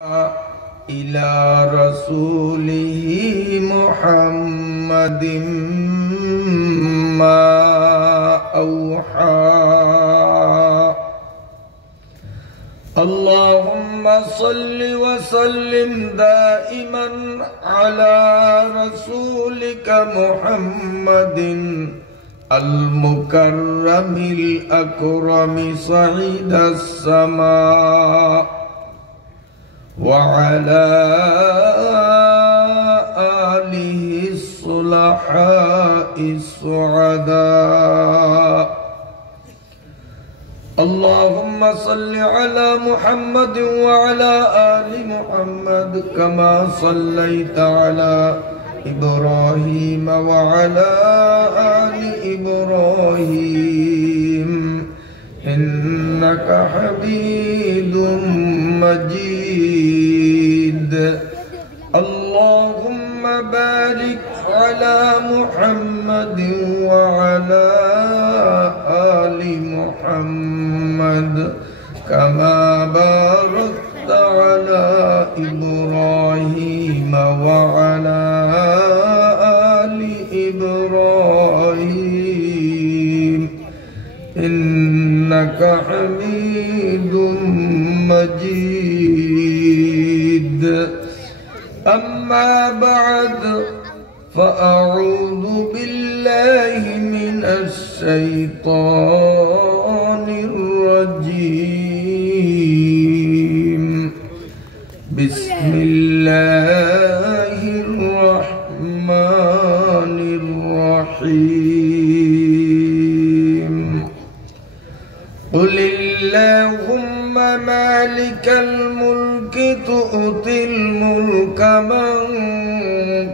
إلى رسوله محمد ما أوحى اللهم صل وسلم دائما على رسولك محمد المكرم الأكرم صعيد السماء وعلى آله الصلحاء السعداء اللهم صل على محمد وعلى آل محمد كما صليت على إبراهيم وعلى آل إبراهيم إنك حميد مجيد اللهم بارك على محمد وعلى آل محمد كما باركت على إبراهيم وعلى آل إبراهيم إنك حميد مجيد أما بعد فأعوذ بالله من الشيطان الرجيم بسم الله الرحمن الرحيم قل اللهم مالك الملك تؤتي الملك من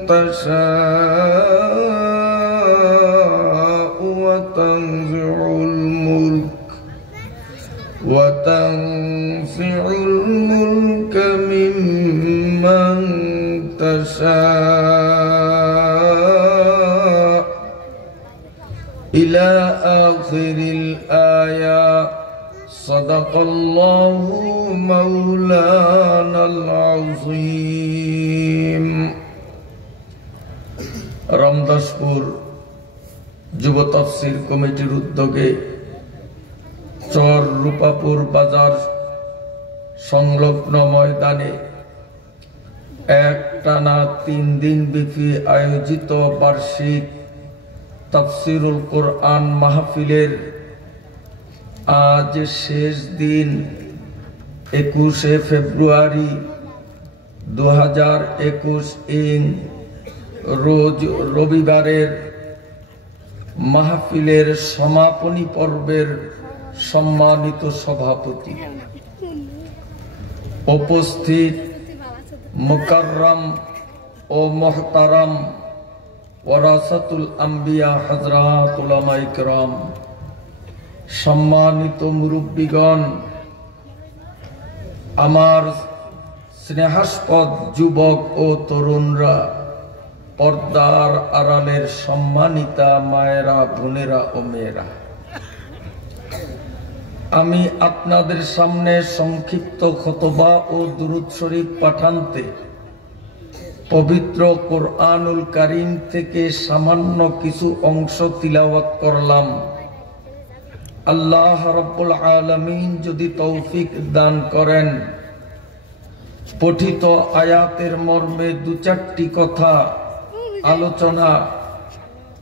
تشاء وتنزع الملك ممن تشاء إلى آخر الآية صدق الله مولانا العظيم রামদাসপুর যুব তাফসীর কমিটির উদ্যোগে চর রূপাপুর বাজার সংলগ্ন ময়দানে একটানা 3 দিন ব্যাপী আয়োজিত বার্ষিক তাফসীরুল কোরআন মাহফিলের আজ শেষ দিন 21 ফেব্রুয়ারি 2021 রোজ রবিবারের মাহফিলের সমাপনী পর্বের সম্মানিত সভাপতি, উপস্থিত মুকাররম ও মুহতারাম ওয়ারাসাতুল আম্বিয়া হযরত উলামায়ে কেরাম, সম্মানিত মুরব্বিগণ, আমার স্নেহাস্পদ যুবক ও তরুণরা, পর্দার আড়ালের সম্মানিতা মায়েরা, বোনেরা ও মেয়েরা, আমি আপনাদের সামনে সংক্ষিপ্ত খুতবা ও দুরূদ শরীফ পাঠান্তে পবিত্র কোরআনুল কারীম থেকে সামান্য কিছু অংশ তিলাওয়াত করলাম। আল্লাহ রাব্বুল আলামিন যদি তৌফিক দান করেন, পঠিত আয়াতের মর্মে 2-4টি কথা আলোচনা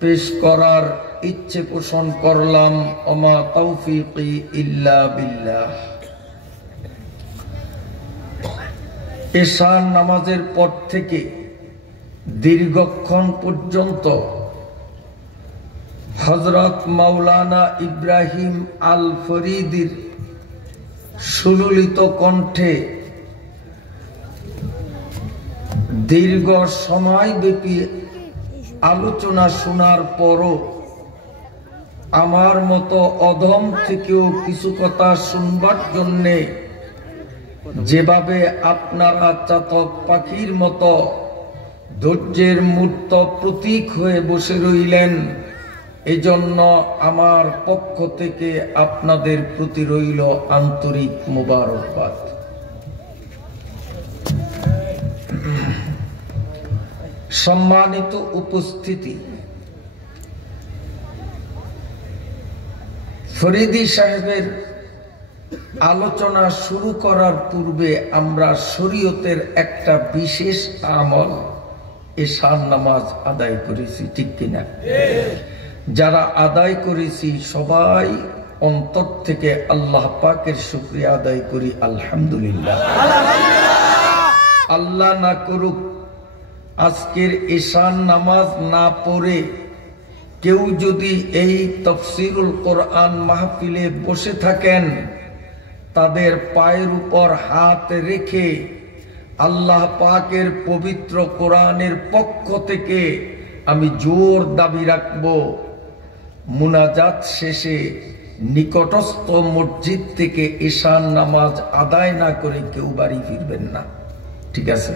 পেশ করার ইচ্ছে পোষণ করলাম। ওমা তৌফিকি ইল্লা বিল্লাহ। এশার নামাজের পর থেকে দীর্ঘক্ষণ পর্যন্ত হযরত মাওলানা ইব্রাহিম আল ফরিদির সুললিত কণ্ঠে দীর্ঘ সময়ব্যাপী আলোচনা শোনার পরও আমার মতো অধম থেকেও কিছু কথা শুনবার জন্যে যেভাবে আপনারা চাতক পাখির মতো ধৈর্যের মূর্ত প্রতীক হয়ে বসে রইলেন, এজন্য আমার পক্ষ থেকে আপনাদের প্রতি রইল আন্তরিক মোবারকবাদ। সম্মানিত উপস্থিতি, ফরিদী সাহেবের আলোচনা শুরু করার পূর্বে আমরা শরীয়তের একটা বিশেষ আমল এশার নামাজ আদায় করেছি, ঠিক কিনা? যারা আদায় করেছি সবাই অন্তর থেকে আল্লাহ পাকের শুকরিয়া আদায় করি, আলহামদুলিল্লাহ। আল্লাহ না করুক আজকের এশার নামাজ না পড়ে কেউ যদি এই তাফসীরুল কোরআন মাহফিলে বসে থাকেন, তাদের পায়ের উপর হাত রেখে আল্লাহ পাকের পবিত্র কোরআনের পক্ষ থেকে আমি জোর দাবি রাখব, মুনাজাত শেষে নিকটস্থ মসজিদ থেকে এশার নামাজ আদায় না করে কেউ বাড়ি ফিরবেন না, ঠিক আছে?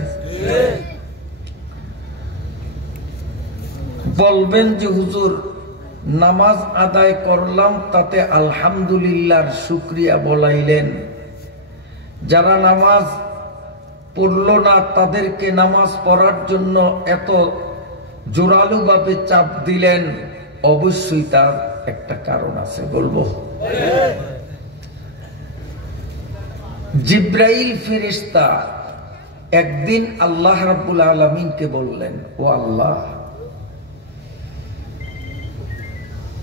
বলবেন যে হুজুর নামাজ আদায় করলাম, তাতে আলহামদুলিল্লাহর শুকরিয়া বলাইলেন, যারা নামাজ পড়ল না তাদেরকে নামাজ পড়ার জন্য এত জোরালো ভাবে চাপ দিলেন, অবশ্যই তার একটা কারণ আছে, বলবো। জিব্রাইল ফেরেশতা একদিন আল্লাহ রাব্বুল আলামিনকে বললেন, ও আল্লাহ,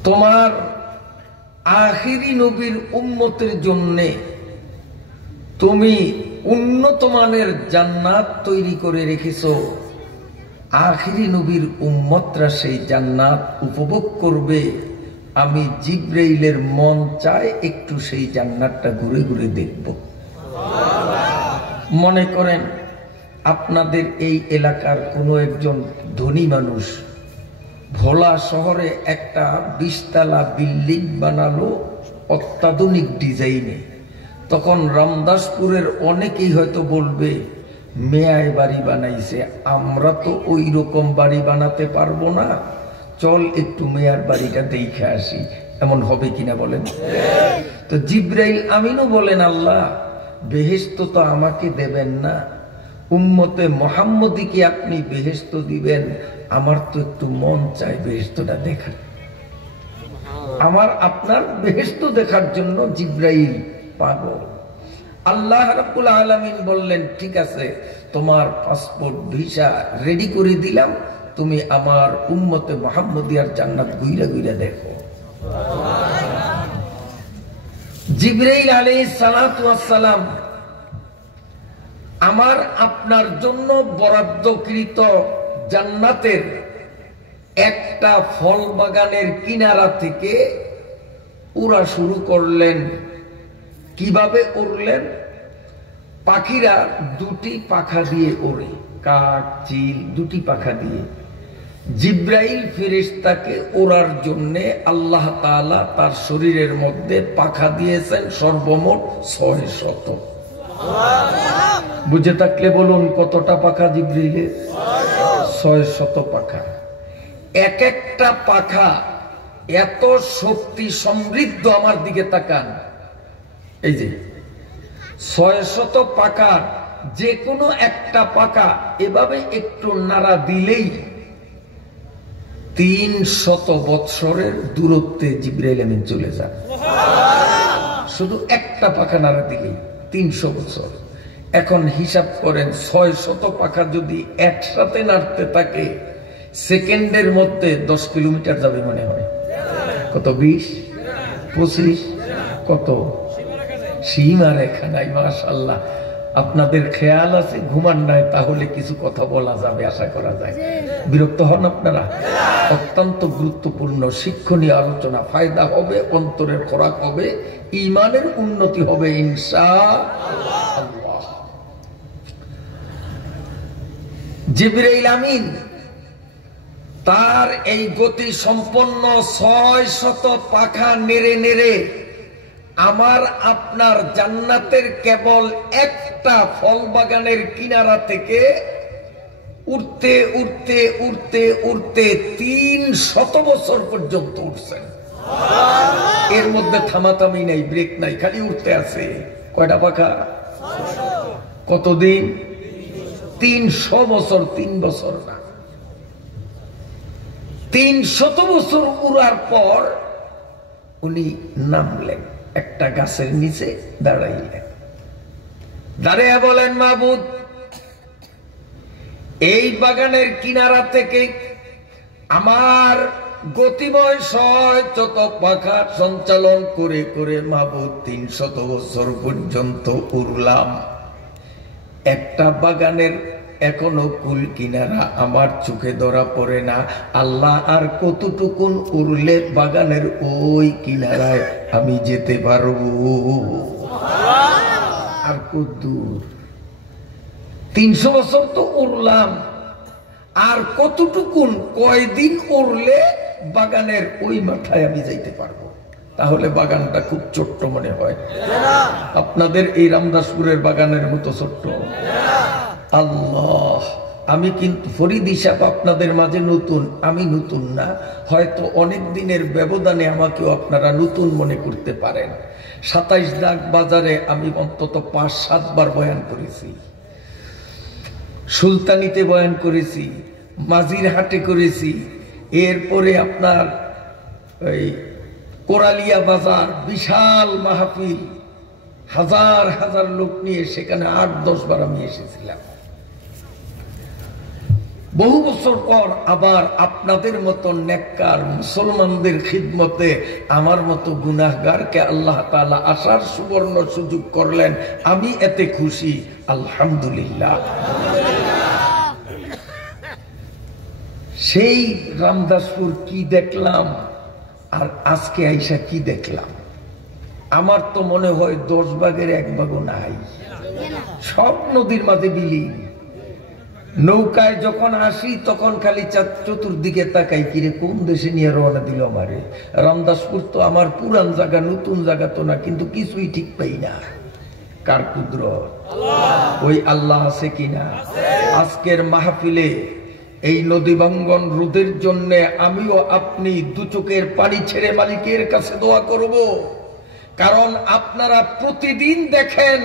তোমার আখিরি নবীর উম্মতের জন্য তুমি উন্নত মানের জান্নাত তৈরি করে রেখেছো, আখিরি নবীর উম্মতরা সেই জান্নাত উপভোগ করবে, আমি জিব্রাইলের মন চায় একটু সেই জান্নাতটা ঘুরে ঘুরে দেখব। মনে করেন আপনাদের এই এলাকার কোনো একজন ধনী মানুষ ভোলা শহরে একটা 20 তলা বিল্ডিং বানালো অত্যাধুনিক ডিজাইনে, তখন রামদাসপুরের অনেকেই হয়তো বলবে মেয়ায় বাড়ি বানাইছে, আমরা তো ওই রকম বাড়ি বানাতে পারবো না, চল একটু মেয়ার বাড়িটা দেখে আসি, এমন হবে কিনা বলেন? তো জিব্রাইল আমিনও বলেন, আল্লাহ বেহেশত তো আমাকে দেবেন না, উম্মতে মুহাম্মদীকে আপনি বেহেশত দিবেন, আমার তো একটু মন চায় বেহেশতটা দেখার, আমার আপনার বেহেশত দেখার জন্য জিব্রাইল পাগল। আল্লাহ রাব্বুল আলামিন বললেন, ঠিক আছে, তোমার পাসপোর্ট ভিসা রেডি করে দিলাম, তুমি আমার উম্মতে মুহাম্মদিয়ার জান্নাত ঘুরে ঘুরে দেখো। জিবরাইল আলাইহিস সালাতু ওয়াস সালাম আমার আপনার জন্য বরাদ্দকৃত জান্নাতের একটা ফল বাগানের কিনারা থেকে উড়া শুরু করলেন। কিভাবে উড়লেন? পাখিরা দুটি পাখা দিয়ে ওড়ে, কাক চিল দুটি পাখা দিয়ে। জিব্রাইল ফেরেশতাকে ওড়ার জন্য আল্লাহ তাআলা তার শরীরের মধ্যে পাখা দিয়েছেন সর্বমোট 600। বুঝে থাকলে বলুন কতটা পাখা জিব্রাইলের? 600 পাখা। এক একটা পাখা এত শক্তি সমৃদ্ধ। আমার দিকে তাকান, এই যে 600 পাখা, যে কোনো একটা পাখা এভাবে একটু নাড়া দিলেই 300 বৎসরের দূরত্বে জিবরাইল আমিন চলে যান। শুধু একটা পাখা নাড়া দিলেই 300 বছর। এখন হিসাব করেন 600 পাখা যদি একসাথে নাড়তে থাকে, সেকেন্ডের মধ্যে 10 কিলোমিটার যাবে মনে হয়। কত? 20, 25, কত? সীমা রেখা নাই। মাশাআল্লাহ, আপনাদের খেয়াল আছে, ঘুমান নাই, তাহলে কিছু কথা বলা যাবে, আশা করা যায়। বিরক্ত হন আপনারা? অত্যন্ত গুরুত্বপূর্ণ শিক্ষণীয় আলোচনা, ফায়দা হবে, অন্তরের খোরাক হবে, ঈমানের উন্নতি হবে ইনশাআল্লাহ। জিবরাইল আমিন তার এই গতি সম্পন্ন 600 পাখা নেড়ে নেড়ে আমার আপনার জান্নাতের কেবল একটা ফল বাগানের কিনারা থেকে উঠতে উঠতে উঠতে উঠতে 300 বছর পর্যন্ত উঠছেন। এর মধ্যে থামাথামি নাই, ব্রেক নাই, খালি উঠতে আছে। কয়টা পাখা? কতদিন? 300 বছর। 3 বছর না, 300 বছর উড়ার পর উনি নামলেন, একটা গাছের নিচে দাঁড়াইলেন, দাঁড়িয়ে বলেন, মাবুদ, এই বাগানের কিনারা থেকে আমার গতিময় শত পাখা সঞ্চালন করে করে মাবুদ 300 বছর পর্যন্ত উড়লাম, একটা বাগানের এখনো কুল কিনারা আমার চোখে ধরা পড়ে না। আল্লাহ, আর কতটুকুন উড়লে বাগানের ওই কিনারায় আমি যেতে পারবো? আর কত দূর? 300 বছর তো উড়লাম, আর কতটুকুন, কয়দিন উড়লে বাগানের ওই মাথায় আমি যাইতে পারবো? তাহলে বাগানটা খুব ছোট্ট মনে হয়। আপনাদের এই রামদাসপুরের বাগানের মতো ছোট্ট? আল্লাহ, আমি কিন্তু ফরিদ হিসাব আপনাদের মাঝে নতুন, আমি নতুন না, হয়তো অনেক দিনের ব্যবধানে আমাকেও আপনারা নতুন মনে করতে পারেন। 27 দাগ বাজারে আমি অন্তত 5-7 বার বয়ান করেছি, সুলতানিতে বয়ান করেছি, মাঝির হাটে করেছি, এরপরে আপনার ওই কোরালিয়া বাজার বিশাল মাহফিল, হাজার হাজার লোক নিয়ে সেখানে 8-10 বার আমি এসেছিলাম। বহু বছর পর আবার আপনাদের মতো নেককার মুসলমানদের খিদমতে আমার মতো গুনাহগারকে আল্লাহ তাআলা আসার সুবর্ণ সুযোগ করলেন, আমি এতে খুশি, আলহামদুলিল্লাহ। সেই রামদাসপুর কি দেখলাম আর আজকে আইসা কি দেখলাম, আমার তো মনে হয় 10 ভাগের 1 ভাগও নাই, সব নদীর মাঝে বিলীন। নৌকায় যখন আসি তখন খালি চতুর্দিকে তাকাই, কিরে কোন দেশে নিয়ে রওনা দিল আমারে। রামদাসপুর তো আমার পুরান জায়গা, নতুন জায়গা তো না, কিন্তু কিছুই ঠিক পাই না। কার কুদরত? ওই আল্লাহ আছে কিনা? আজকের মাহফিলে এই নদী ভাঙ্গন রোধের জন্য আমিও আপনি 2 চোখের পানি ছেড়ে মালিকের কাছে দোয়া করব, কারণ আপনারা প্রতিদিন দেখেন,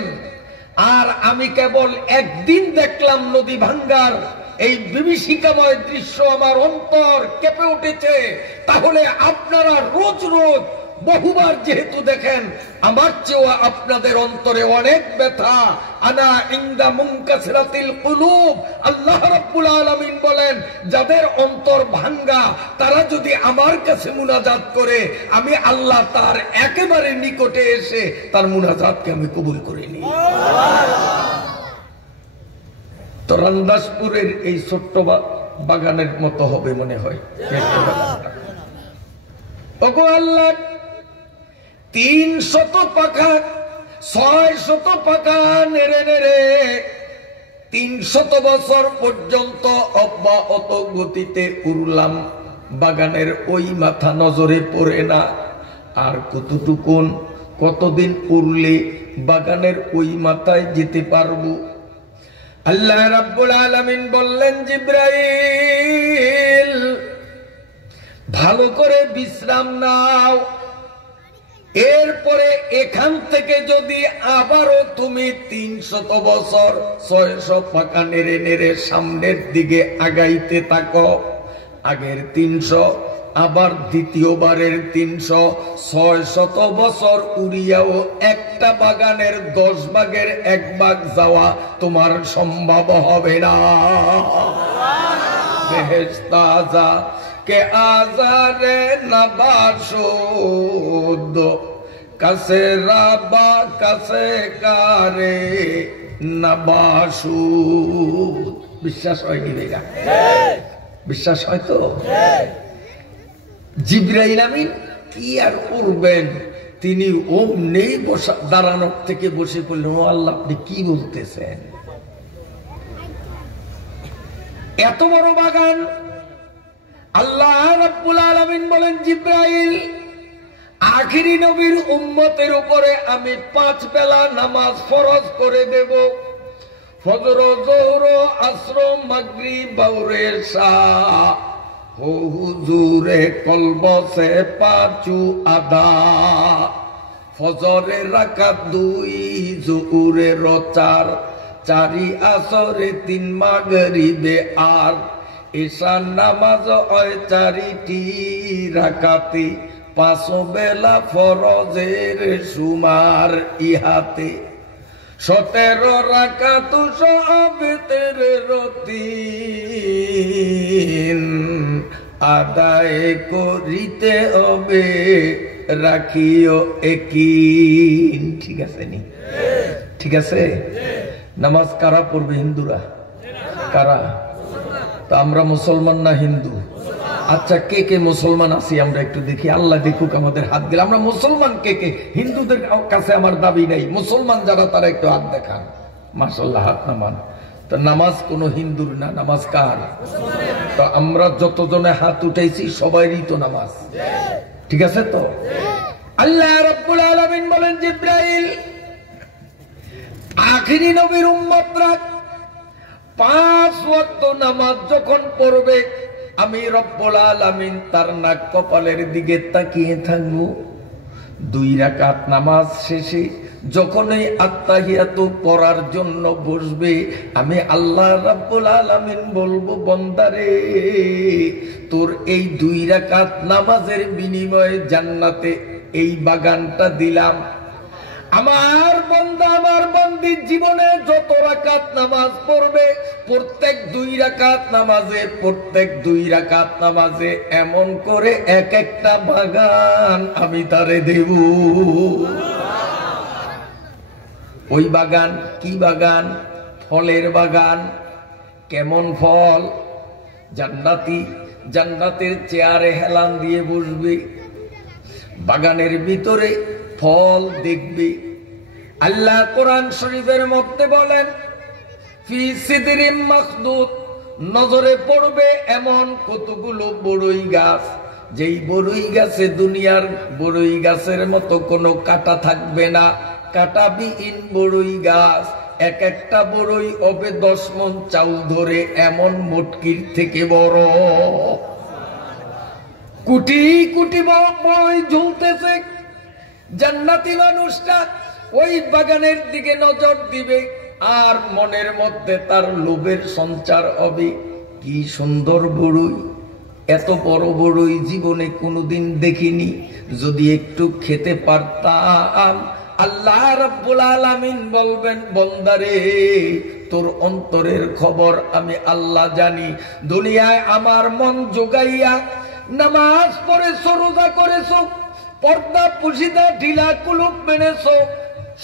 আর আমি কেবল একদিন দেখলাম নদী ভাঙ্গার এই বিভীষিকাময় দৃশ্য, আমার অন্তর কেঁপে উঠেছে। তাহলে আপনারা রোজ রোজ বহুবার যেহেতু দেখেন, আমার চেয়েও আপনাদের অন্তরে অনেক ব্যথা। আনা ইনদা মুনকাসিরাতিল কুলুব, আল্লাহ রাব্বুল আলামিন বলেন, যাদের অন্তর ভাঙ্গা তারা যদি আমার কাছে মুনাজাত করে, আমি আল্লাহ তার একেবারে নিকটে এসে তার মুনাজাতকে আমি কবুল করে নিই। তো রামদাসপুরের এই ছোট্ট বাগানের মতো হবে মনে হয়। ওগো আল্লাহ, 300 পাখা 600 পাখা নেড়ে নেড়ে 300 বছর পর্যন্ত অব্যাহত গতিতে উড়লাম, বাগানের ওই মাথা নজরে পড়ে না। আর কতটুকুন, কতদিন উড়লে বাগানের ওই মাথায় যেতে পারবো? আল্লাহ রাব্বুল আলামিন বললেন, জিবরাইল, ভালো করে বিশ্রাম নাও, এরপরে এখান থেকে যদি আবারও তুমি 300 বছর 600 পাকা নেড়ে নেড়ে সামনের দিকে আগাইতে থাকো, আগের 300 আবার দ্বিতীয়বারের 300, 600 বছর উড়িয়াও একটা বাগানের 10 ভাগের 1 ভাগ যাওয়া তোমার সম্ভব হবে না। বেহেশতা যা কে আজারে নবাসুদ কাছে রাবা কাছে কারে নবাসুদ। বিশ্বাস হয়নি বেগা? বিশ্বাস হয়তো? জিবরাইল আমিন কি আর করবেন, তিনি অমনি দাঁড়ানোর থেকে বসে পড়লেন, ও আল্লাহ আপনি কি বলতেছেন? এত বড় বাগান। আল্লাহ রাব্বুল আলামিন বলেন, জিবরাইল, আখিরি নবীর উম্মতের উপরে আমি 5 বেলা নামাজ ফরজ করে দেব, ফজর, যোহর, আসর, মাগরিব, বাউরে, ঈশা, হুজুরে কলব সে পাঁচু আদা, ফজরে রাকাত 2, যোহরে 4, 4 আসরে 3, মাগরিবে 8, ঈশান নামাজ হয় 4টি রাকাতে, 5 বেলা ফরজের সুমার ইহাতে, 17 রাকাত সবেতের রতিন, আদায় করিতে হবে রাখিও একিন। ঠিক আছে নি? ঠিক আছে। নামাজ কারা পড়বে? হিন্দুরা। কারা? তো আমরা মুসলমান না হিন্দু? আচ্ছা, কে কে মুসলমান আছি আমরা একটু দেখি। আল্লাহ দেখুক আমাদের হাত দিলে। আমরা মুসলমান কে কে? হিন্দুদের কাছে আমার দাবি নাই, মুসলমান যারা তারা একটু হাত দেখান। মাশাআল্লাহ, হাত নামান। তো নামাজ কোন হিন্দুর না, নামাজ কার? তো আমরা যতজনে হাত উঠাইছি সবাইরই তো নামাজ। ঠিক আছে তো? আল্লাহ রাব্বুল আলামিন বলেন, জিবরাইল আখিরি নবীর উম্মতরা 5 ওয়াক্ত নামাজ যখন পড়বে, আমি রব্বুল আলামিন তার নাক কপালের দিকে তাকিয়ে থাকবো। 2 রাকাত নামাজ শেষে যখন এই আত্তাহিয়াতু পড়ার জন্য বসবে, আমি আল্লাহ রাব্বুল আলামিন বলবো, বান্দারে তোর এই 2 রাকাত নামাজের বিনিময়ে জান্নাতে এই বাগানটা দিলাম। আমার বান্দা, আমার বান্দি জীবনে যত রাকাত নামাজ পড়বে, প্রত্যেক 2 রাকাত নামাজে এমন করে এক একটা বাগান আমি তারে দেব। ওই বাগান কি বাগান? ফলের বাগান। কেমন ফল? জান্নাতি। জান্নাতের চেয়ারে হেলান দিয়ে বসবে, বাগানের ভিতরে ফল দেখবে। আল্লাহ কোরআন শরীফের মধ্যে বলেন, ফি সিদরিম মাখদুদ, নজরে পড়বে এমন কতগুলো বড়ই গাছ, যেই বড়ই গাছে দুনিয়ার বড়ই গাছের মতো কোনো কাঁটা থাকবে না। কাঁটাবিহীন বড়ই গাছ, এক একটা বড়ই হবে 10 মণ চাউল ধরে, এমন মটকির থেকে বড়। কোটি কোটি বড়ই ঝুলতেছে। জান্নাতি মানুষটা ওই বাগানের দিকে নজর দিবে, আর মনের মধ্যে তার লোভের সঞ্চার হবে। কি সুন্দর বড়ই, এত বড় বড়ই জীবনে কোনোদিন দেখিনি, যদি একটু খেতে পারতাম। আল্লাহ রাব্বুল আলামিন বলবেন, বান্দারে তোর অন্তরের খবর আমি আল্লাহ জানি। দুনিয়ায় আমার মন জোগাইয়া নামাজ পড়েছো, রোজা করেছো, পর্দা পুশিদা ঢিলা কুলুপ মেনেছো,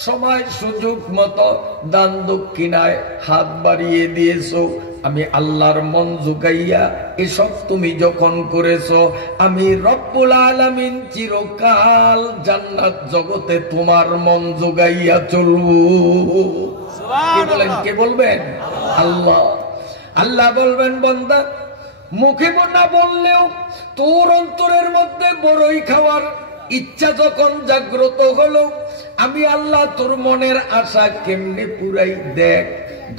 সময় সুযোগ মতো দান দক্ষিণায় হাত বাড়িয়ে দিয়েছো, আমি আল্লাহর মন জুগাইয়া এসব তুমি যখন করেছো, আমি রব্বুল আলামিন চিরকাল জান্নাত জগতে তোমার মন জুগাইয়া চলবো। কে বলেন? কে বলবেন? আল্লাহ। আল্লাহ বলবেন, বান্দা মুখে না বললেও তোর অন্তরের মধ্যে বড়ই খাওয়ার ইচ্ছা যখন জাগ্রত হলো, আমি আল্লাহ তোর মনের আশা কেমনে পুরাই দেখ।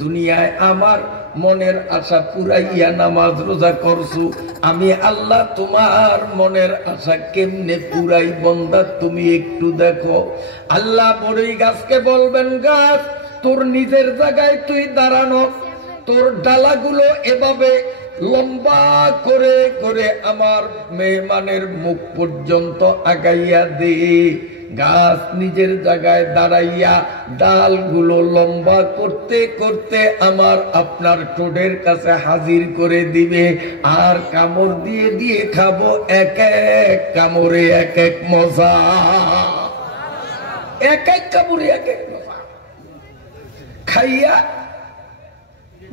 দুনিয়ায় আমার মনের আশা পুরাইয়া নামাজ রোজা করছো, আমি আল্লাহ তোমার মনের আশা কেমনে পুরাই, বান্দা তুমি একটু দেখো। আল্লাহ বড়ই গাছকে বলবেন, গাছ তোর নিজের জায়গায় তুই দাঁড়ানো, তোর ডালাগুলো এভাবে লম্বা করে করে আমার মেহমানের মুখ পর্যন্ত আগাইয়া দে। গাছ নিজের জায়গায় দাঁড়াইয়া ডালগুলো লম্বা করতে করতে আমার আপনার ঠোঁটের কাছে হাজির করে দিবে, আর কামড় দিয়ে দিয়ে খাবো, এক এক কামড়ে এক এক মজা, এক এক কামড়ে এক এক মজা। খাইয়া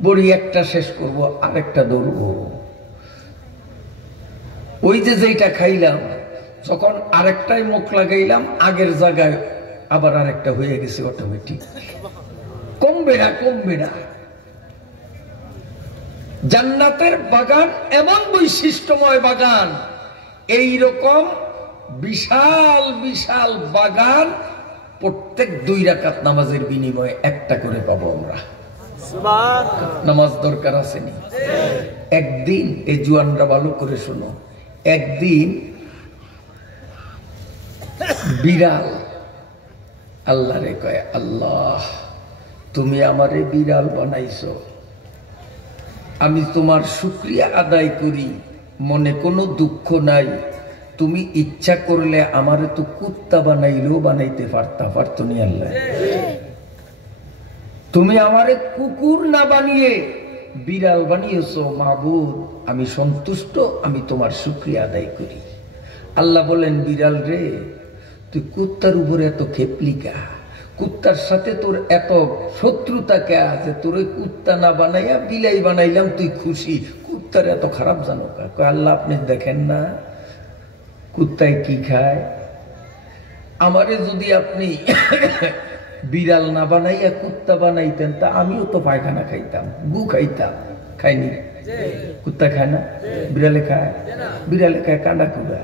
বড়ি একটা শেষ করব, আরেকটা ধরবো। ওই যে যেটা খাইলাম, যখন আরেকটাই মুখ লাগাইলাম, আগের জায়গায় আবার আরেকটা হয়ে গেছে অটোমেটিক। কমবে না, কমবে না। জান্নাতের বাগান এমন বৈশিষ্ট্যময় বাগান, এই রকম বিশাল বিশাল বাগান প্রত্যেক 2 রাকাত নামাজের বিনিময়ে একটা করে পাবো আমরা। নামাজ দরকার আসেনি? একদিন, এই জুয়ানরা ভালো করে শোনো, একদিন বিড়াল আল্লাহ রে কয়, আল্লাহ তুমি আমারে বিড়াল বানাইছো, আমি তোমার শুকরিয়া আদায় করি, মনে কোনো দুঃখ নাই। তুমি ইচ্ছা করলে আমারে তো কুত্তা বানাইলেও বানাইতে পারতো নি আল্লাহ। তুমি আমারে কুকুর না বানিয়ে বিড়াল বানিয়েছো মাবুদ, আমি সন্তুষ্ট, আমি তোমার শুকরিয়া আদায় করি। আল্লাহ বলেন, বিড়াল রে, তুই কুত্তার উপরে এত খেপলিকা, কুত্তার সাথে তোর এত শত্রুতা কে আছে? তোর কুত্তা না বানাইয়া বিলাই বানাইলাম, তুই খুশি? কুত্তার এত খারাপ জানো কা? আল্লাহ আপনি দেখেন না কুত্তায় কি খায়? আমারে যদি আপনি বিড়াল না বানাইয়া কুত্তা বানাইতেন, তা আমিও তো পায়খানা খাইতাম, গু খাইতাম। খাইনি? কুত্তা খায় না? বিড়ালে খায়? বিড়ালে খায় কাঁডা কুড়া।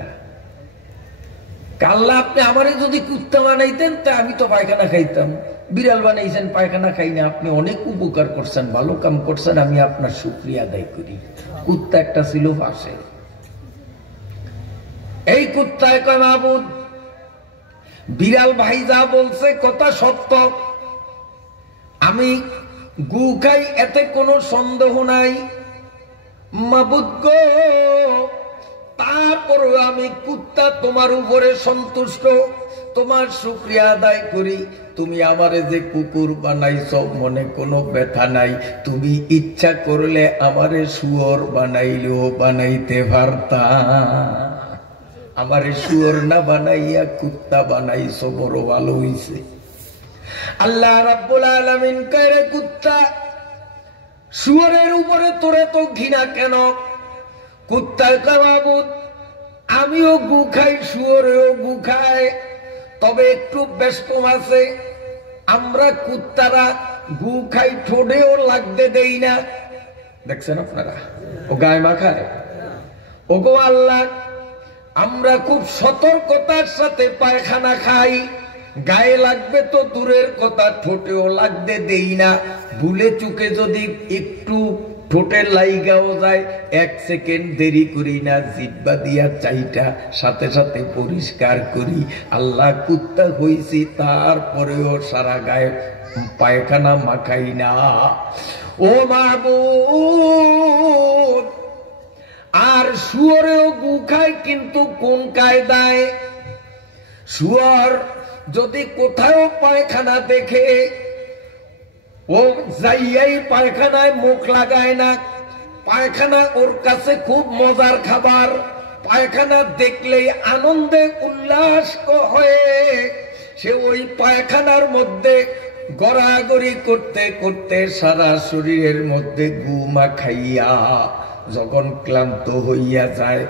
আল্লাহ আপনি আমারে যদি কুত্তা বানাইতেন, তা আমি তো পায়খানা খাইতাম। বিড়াল বানাইছেন, পায়খানা খাই না। আপনি অনেক উপকার করছেন, ভালো কাম করছেন, আমি আপনার শুকরিয়া আদায় করি। কুত্তা একটা ছিল পাশে। এই কুত্তায় কয়, মাবুদ, বিড়াল ভাই যা বলছে কথা সত্য, আমি গু খাই, এতে কোনো সন্দেহ নাই। মাবুদ গো, তারপরও আমি কুত্তা তোমার উপরে সন্তুষ্ট, তোমার শুকরিয়া আদায় করি। তুমি আমারে যে কুকুর বানাইছো, মনে কোনো ব্যথা নাই। তুমি ইচ্ছা করলে আমারে শুয়োর বানাইলেও বানাইতে পারতা। আমারে শুয়োর না বানাইয়া কুত্তা বানাইছো, বড় ভালো হইছে। আল্লাহ রাব্বুল আলামিন কয়, কুত্তা, শুয়োরের উপরে তোরে তো ঘৃণা কেন? কুত্তার মাবুদ, আমিও গু খাই, শুয়োরেও গু খায়, তবে একটু ব্যস্ত আছে। আমরা কুত্তারা গু খাই, ঠোঁটেও লাগতে দেই না। দেখছেন আপনারা, ও গায়ে মাখায়। ও গো আল্লাহ, আমরা খুব সতর্কতার সাথে পায়খানা খাই, গায়ে লাগবে তো দূরের কথা, ঠোঁটেও লাগতে দেই না। ভুলে চুকে যদি একটু ঠোঁটে লাইগাও যায়, 1 সেকেন্ড দেরি করি না, জিহ্বা দিয়া চাইটা সাথে সাথে পরিষ্কার করি। আল্লাহ, কুত্তা হইছি, তারপরেও সারা গায়ে পায়খানা মাখাই না। ও মাবুদ, আর শুয়োরেও গু খায়, কিন্তু কোন কায়দায়? শুয়োর যদি কোথাও পায়খানা দেখে, ও যাইয়াই পায়খানায় মুখ লাগায় না। পায়খানা ওর কাছে খুব মজার খাবার। পায়খানা দেখলেই আনন্দে উল্লাস হয়ে সে ওই পায়খানার মধ্যে গড়াগড়ি করতে করতে সারা শরীরের মধ্যে গু মাখাইয়া যখন ক্লান্ত হইয়া যায়,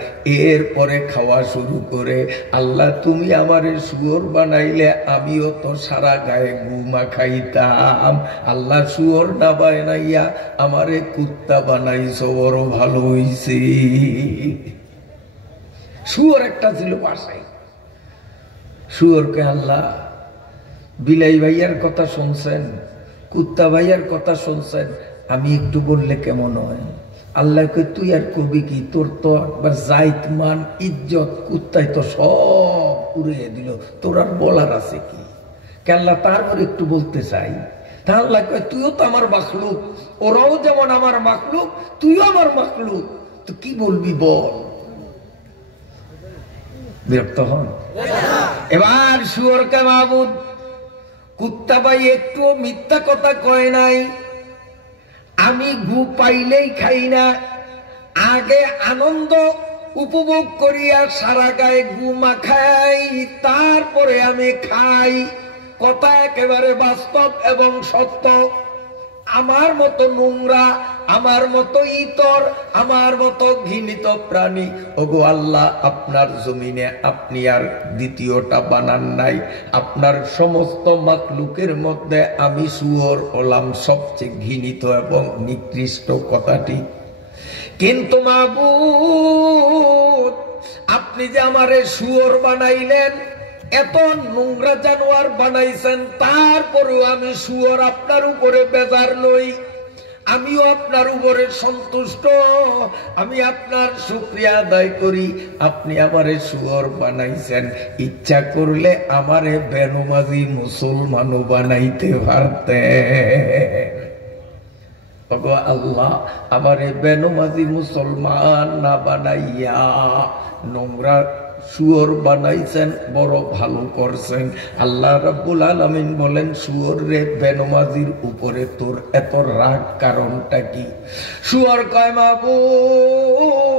এরপরে খাওয়া শুরু করে। আল্লাহ, তুমি আমারে শুয়োর বানাইলে আমিও তো সারা গায়ে গু মাখাইতাম। আল্লাহ, শুয়োর না বানাইয়া আমারে কুত্তা বানাইছো, বড় ভালো হইছে। শুয়োর একটা ছিল বাসায়। শুয়োরকে আল্লাহ, বিলাই ভাইয়ার কথা শুনছেন, কুত্তা ভাইয়ার কথা শুনছেন, আমি একটু বললে কেমন হয়? আল্লাহকে তুই আর কবি কি? তোর তো একবার জাইত মান ইজ্জত কুত্তায় তো সব উড়িয়ে দিল, তোর আর বলার আছে কি? আল্লাহ তারপর একটু বলতে চাই, তা আল্লাহ কয়, তুইও তো আমার মাখলুক, ওরাও যেমন আমার মাখলুক, তুইও আমার মাখলুক, তো কি বলবি বল? বিরক্ত হন? এবার শুয়োরকে মাবুদ, কুত্তা ভাই একটু মিথ্যা কথা কয় নাই। আমি গু পাইলেই খাই না, আগে আনন্দ উপভোগ করিয়া সারা গায়ে গু মাখাই, তারপরে আমি খাই। কথা একেবারে বাস্তব এবং সত্য। আমার মতো নোংরা, আমার মতো ইতর, আমার মতো ঘৃণিত প্রাণী, ওগো আল্লাহ, আপনার জমিনে আপনি আর দ্বিতীয়টা বানান নাই। আপনার সমস্ত মাখলুকের মধ্যে আমি শুয়োর হলাম সবচেয়ে ঘৃণিত এবং নিকৃষ্ট, কথাটি। কিন্তু মাবুদ, আপনি যে আমারে শুয়োর বানাইলেন, এত নোংরা জানোয়ার বানাইছেন, তারপরেও আমি শুয়োর আপনার উপরে বেজার নই, আমিও আপনার উপরে সন্তুষ্ট। আমি আপনার শুকরিয়া আদায় করি। আপনি আমারে শুয়োর বানাইছেন, ইচ্ছা করলে আমারে বেনমাজি মুসলমানও বানাইতে পারতেন। ও আল্লাহ আমারে বেনমাজি মুসলমান না বানাইয়া নোংরা শুয়োর বানাইছেন, বড় ভালো করছেন। আল্লাহ রাব্বুল আলামিন বলেন, শুয়োর রে, বেনমাজির উপরে তোর এত রাগ কারণটা কি? শুয়োর কয়, মাবুদ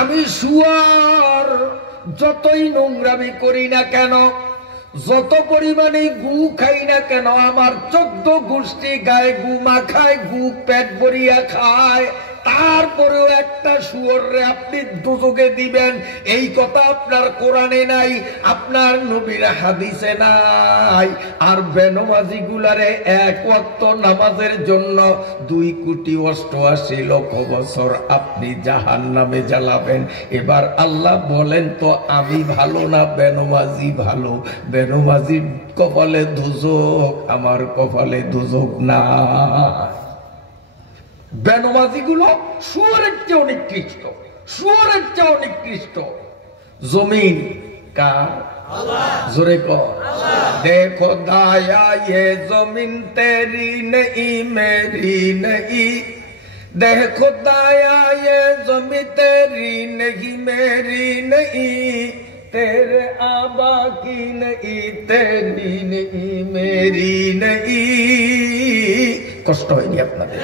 আমি শুয়োর যতই নোংরামি করি না কেন, যত পরিমাণে গু খাই না কেন, আমার 14 গোষ্ঠী গায়ে গু মাখায়, গু পেট ভরিয়া খায়, তারপরেও একটা শুয়োরে আপনি দোজখে দিবেন, এই কথা আপনার কোরআনে নাই, আপনার নবীর হাদিসে নাই। আর বেনমাজি গুলারে 1 ওয়াক্ত নামাজের জন্য 2,88,00,000 বছর আপনি জাহান্নামে জ্বালাবেন। এবার আল্লাহ বলেন তো, আমি ভালো না বেনমাজি ভালো? বেনমাজির কপালে দোজখ, আমার কপালে দোজখ না। বেনমাজি গুলো শুয়োরের চেয়ে নিকৃষ্ট, শুয়োরের চেয়ে নিকৃষ্ট। জমিন কার? জোরে কর। দেখো দায়া ये जमीन तेरी नहीं मेरी नहीं, देखो दाया ये जमीन तेरी नहीं मेरी नहीं, तेरे आबा की नहीं तेरी नहीं मेरी नहीं। কষ্ট হয়নি আপনাদের?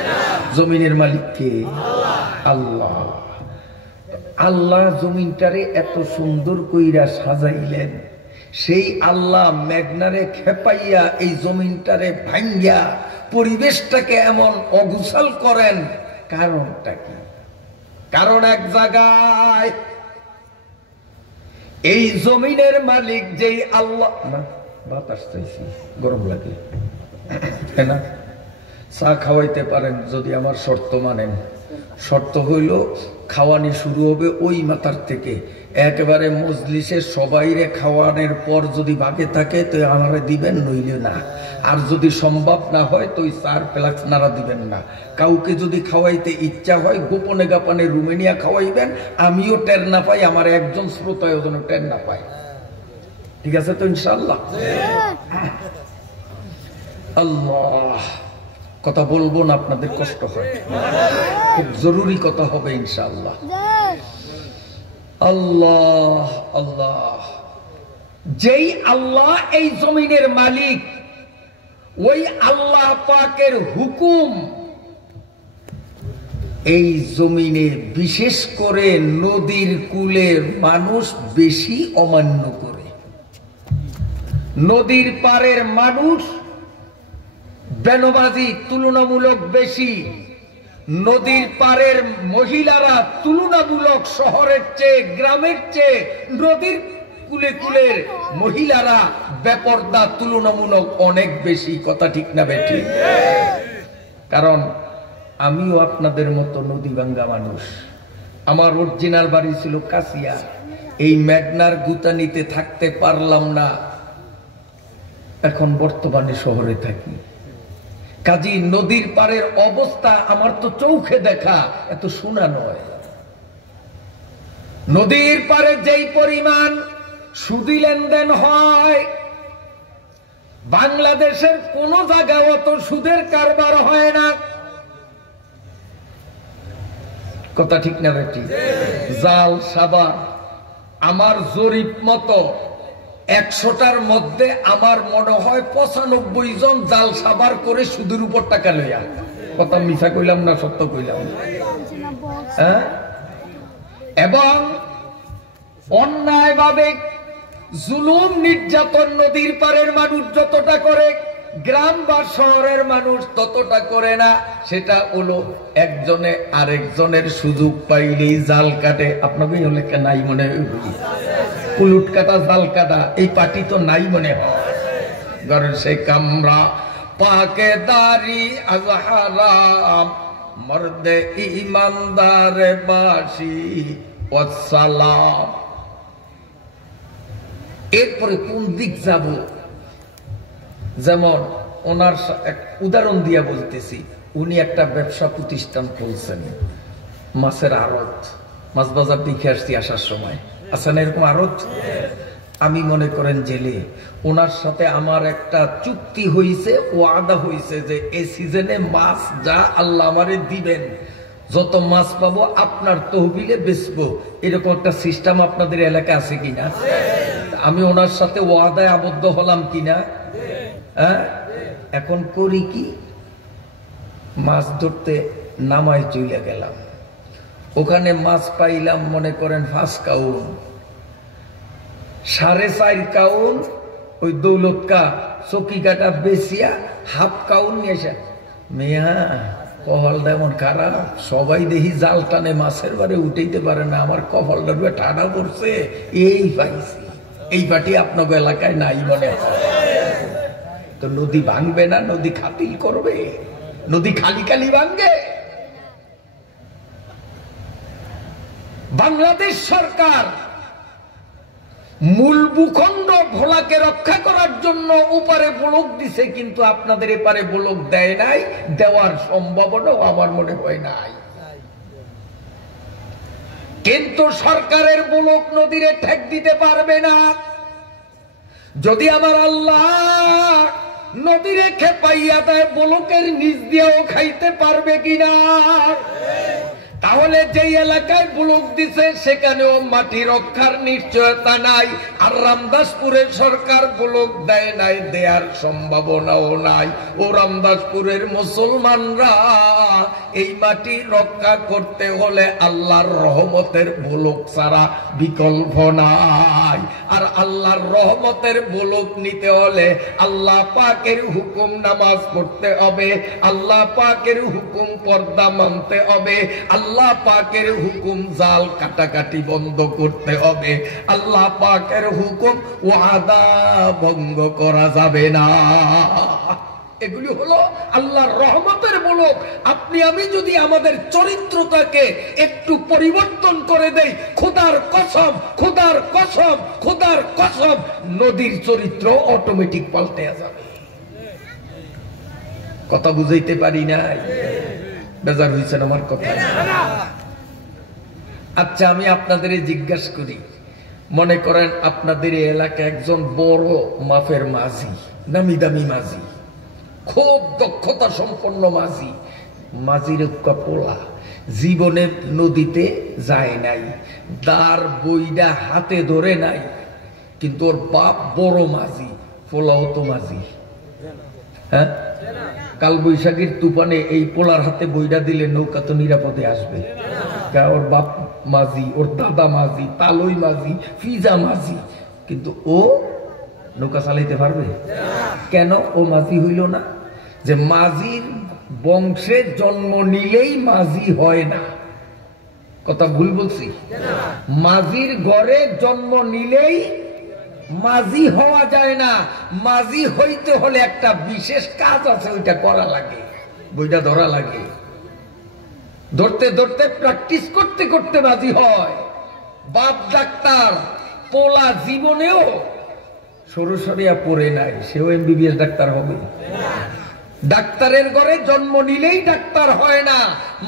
জমিনের মালিক কে? আল্লাহ। আল্লাহ জমিনটারে এত সুন্দর কইরা সাজাইলেন, সেই আল্লাহ মেঘনারে খেপাইয়া এই জমিনটারে ভাঙ্গিয়া পরিবেশটাকে এমন অগুছাল করেন, কারণটা কি? কারণ এক জায়গায় এই জমিনের মালিক যেই আল্লাহ, না বাতাস চাইছি, গরম লাগে না, চা খাওয়াইতে পারেন যদি আমার শর্ত মানেন। শর্ত হইল খাওয়ানি শুরু হবে ওই মাথার থেকে, একেবারে মজলিসে সবাইরে খাওয়ানোর পর যদি বাকি থাকে তো আমারে দিবেন, নইলে না। আর যদি সম্ভব না হয় তো ওই 4 প্লাক্স নাড়া দিবেন না। কাউকে যদি খাওয়াইতে ইচ্ছা হয় গোপনে গাপানে রুমেনিয়া খাওয়াইবেন, আমিও টের না পাই, আমার একজন শ্রোতায় যেন টের না পায়। ঠিক আছে তো ইনশাআল্লাহ? আল্লাহ, কথা বলবো না, আপনাদের কষ্ট হয়, খুব জরুরি কথা হবে ইনশাআল্লাহ। আল্লাহ আল্লাহ, যেই আল্লাহ এই জমিনের মালিক, ওই আল্লাহ পাকের হুকুম এই জমিনে বিশেষ করে নদীর কূলের মানুষ বেশি অমান্য করে। নদীর পারের মানুষ বেনমাজি তুলনামূলক বেশি। নদীর পারের মহিলারা তুলনামূলক শহরের চেয়ে, গ্রামের চেয়ে নদীর কুলে কুলের মহিলারা বেপরদা তুলনামূলক অনেক বেশি। কথা ঠিক না বেঠিক? কারণ আমিও আপনাদের মতো নদী ভাঙ্গা মানুষ। আমার অরিজিনাল বাড়ি ছিল কাশিয়া। এই মেঘনার গুতানিতে থাকতে পারলাম না, এখন বর্তমানে শহরে থাকি। কাজী নদীর পারের অবস্থা আমার তো চোখে দেখা, এত শোনা নয়। নদীর পারে যেই পরিমাণ সুদি লেনদেন হয়, বাংলাদেশের কোন জায়গায় অত সুদের কারবার হয় না। কথা ঠিক না বেটি? জাল সাবা আমার জরিপ মতো 100টার মধ্যে আমার মনে হয় 95 জন জাল সাবার করে সুদের উপর টাকা লইয়া। কথা মিছা কইলাম না সত্য কইলাম? হ্যাঁ। এবং অন্যায়ভাবে জুলুম নির্যাতন নদীর পারের মানুষ যতটা করে, গ্রাম বা শহরের মানুষ ততটা করে না। সেটা হলো একজনে আরেকজনের সুযোগ পাইলেই জাল কাটে। আপনাকে হলে নাই মনে হয় উলুট কাটা, জাল কাটা, এই পার্টি তো নাই মনে হয়। ঘরের সে কামরা পাকে দারি আজহারাম মর্দে ইমানদার বাসি ওয়াসসালাম। এরপরে কোন দিক যাব? যেমন ওনার এক উদাহরণ দিয়া বলতেছি, উনি একটা ব্যবসা প্রতিষ্ঠান খুলছেন, মাছের আড়ত। মাছ বাজার দেখে আসছি আসার সময়। আচ্ছা না এরকম আড়ত? আমি মনে করেন জেলে, ওনার সাথে আমার একটা চুক্তি হইছে, ওয়াদা হইছে যে এই সিজনে মাছ যা আল্লাহ আমারে দিবেন, যত মাছ পাবো আপনার তহবিলে বেচবো, এরকম একটা সিস্টেম আপনাদের এলাকায় আছে কিনা? আমি ওনার সাথে ওয়াদায় আবদ্ধ হলাম কিনা? হ্যাঁ, এখন করি কি, মাছ ধরতে নামায় চলে গেলাম, ওখানে মাছ পাইলাম মনে করেন 5 কাউন, 4.5 কাউন ওই দৌলতকা চকি কাটা বেচিয়া 1/2 কাউন নিয়ে এসে, মেয়া কপালটা এমন খারাপ, সবাই দেখি জাল টানে মাছের বারে উঠাইতে পারে না, আমার কপালটা ঠাডা পড়ছে, এই পাইছি। এই পাটি আপনার এলাকায় নাই মনে হয়। তো নদী ভাঙবে না, নদী খাতিল করবে, নদী খালি খালি ভাঙবে। বাংলাদেশ সরকার মূল ভূখণ্ড ভোলাকে রক্ষা করার জন্য উপরে ব্লক দিছে, কিন্তু আপনাদের এপারে ব্লক দেয় নাই, দেওয়ার সম্ভাবনাও আমার মনে হয় নাই। কিন্তু সরকারের ব্লক নদীরে ঠেক দিতে পারবে না। যদি আমার আল্লাহ নদীরে খেপাইয়া দেয়, ব্লকের নিচ দিয়েও খাইতে পারবে কিনা? তাহলে যে এলাকায় ব্লক দিছে সেখানেও মাটি রক্ষার নিশ্চয়তা নাই, আর রামদাসপুরের সরকার ব্লক দেয় নাই, দেয়ার সম্ভাবনাও নাই। ও রামদাসপুরের মুসলমানরা এই মাটি রক্ষা করতে হলে আল্লাহর রহমতের ব্লক ছাড়া বিকল্প নাই। আর আল্লাহর রহমতের ব্লক নিতে হলে আল্লাহ পাকের হুকুম নামাজ পড়তে হবে, আল্লাহ পাকের হুকুম পর্দা মানতে হবে, আল্লাহ পাকের হুকুম জাল কাটাকাটি বন্ধ করতে হবে, আল্লাহ পাকের হুকুম ওয়াদা ভঙ্গ করা যাবে না। এগুলি হলো আল্লাহর রহমতের ব্লক। আপনি আমি যদি আমাদের চরিত্রটাকে একটু পরিবর্তন করে দেই, খোদার কসম, খোদার কসম, খোদার কসম, নদীর চরিত্র অটোমেটিক পাল্টে যাবে। কথা বুঝাইতে পারি নাই? বেজার হয়েছেন আমার কথা? আচ্ছা, আমি আপনাদের জিজ্ঞাসা করি, মনে করেন আপনাদের এলাকায় একজন বড় মাফের মাঝি, নামি দামি মাঝি, খুব দক্ষতা সম্পন্ন মাঝি, মাঝির পোলা জীবনে নদীতে যায় নাই, দার বইডা হাতে ধরে নাই, কিন্তু ওর বাপ বড় মাঝি, পোলাও তো মাঝি। হ্যাঁ, কাল বৈশাখীর তুফানে এই পোলার হাতে বইটা দিলে নৌকা তো নিরাপদে আসবে। ওর বাপ মাঝি, ওর দাদা মাঝি, তালই মাঝি, ফিজা মাঝি, কিন্তু ও নৌকা চালাইতে পারবে কেন? ও মাঝি হইল না। যে মাঝির বংশে জন্ম নিলেই মাঝি হয় না, কথা ভুল বলছি? মাঝির ঘরে জন্ম নিলেই মাঝি হওয়া যায় না। মাঝি হইতে হলে একটা বিশেষ কাজ আছে, ওইটা করা লাগে, বইটা ধরা লাগে, ধরতে ধরতে প্র্যাকটিস করতে করতে মাঝি হয়। বাপ ডাক্তার, পোলা জীবনেও সরসরিয়া পড়ে নাই, সেও এমবিবিএস ডাক্তার হবে? ডাক্তারের ঘরে জন্ম নিলেই ডাক্তার হয় না,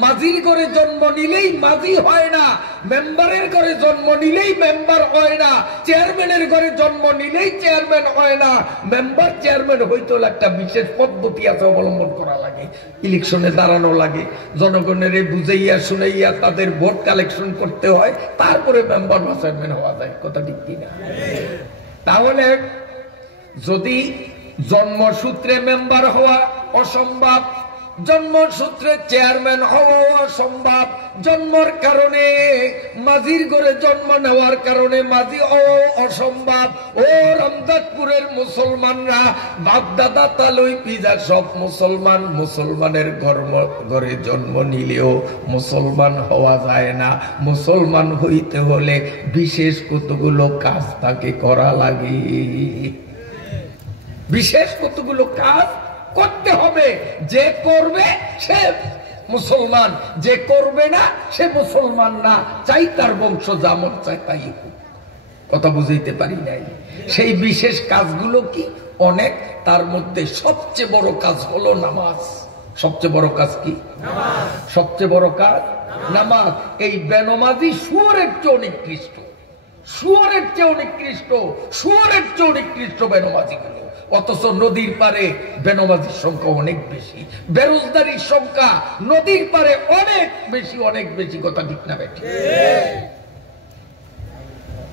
মাঝির ঘরে জন্ম নিলেই মাঝি হয় না, মেম্বারের ঘরে জন্ম নিলেই মেম্বার হয় না, চেয়ারম্যানের ঘরে জন্ম নিলেই চেয়ারম্যান হয় না। মেম্বার চেয়ারম্যান হইতে হলে একটা বিশেষ পদ্ধতি আছে, অবলম্বন করা লাগে, ইলেকশনে দাঁড়ানো লাগে, জনগণের বুঝাইয়া শুনাইয়া তাদের ভোট কালেকশন করতে হয়, তারপরে মেম্বার বা চেয়ারম্যান হওয়া যায়। কথা ঠিক কিনা? তাহলে যদি জন্মসূত্রে মেম্বার হওয়া অসম্ভব, জন্মসূত্রে চেয়ারম্যান হওয়া অসম্ভব, জন্মর কারণে মাঝির ঘরে জন্ম নেওয়ার কারণে মাঝি হওয়া অসম্ভব। ও রামদাসপুরের মুসলমানরা, বাপ দাদা তালই পিজা সব মুসলমান, মুসলমানের ঘরে জন্ম নিলেও মুসলমান হওয়া যায় না। মুসলমান হইতে হলে বিশেষ কতগুলো কাজ তাকে করা লাগে, বিশেষ কতগুলো কাজ করতে হবে। যে করবে সে মুসলমান, যে করবে না সে মুসলমান না, চাই তার বংশ যেমন চাই তাই হোক। কথা বুঝাইতে পারি নাই? সেই বিশেষ কাজগুলো কি? অনেক। তার মধ্যে সবচেয়ে বড় কাজ হলো নামাজ। সবচেয়ে বড় কাজ কি? সবচেয়ে বড় কাজ নামাজ। এই বেনমাজি শুয়োরের চেয়ে নিকৃষ্ট। শুয়োরের চেয়ে নিকৃষ্ট, শুয়োরের চেয়ে নিকৃষ্ট বেনমাজিগুলো। অথচ নদীর পারে বেনমাজির সংখ্যা অনেক বেশি, বেরোজগারির সংখ্যা নদীর পারে অনেক বেশি, অনেক বেশি। কথা ঠিক না বেঠিক?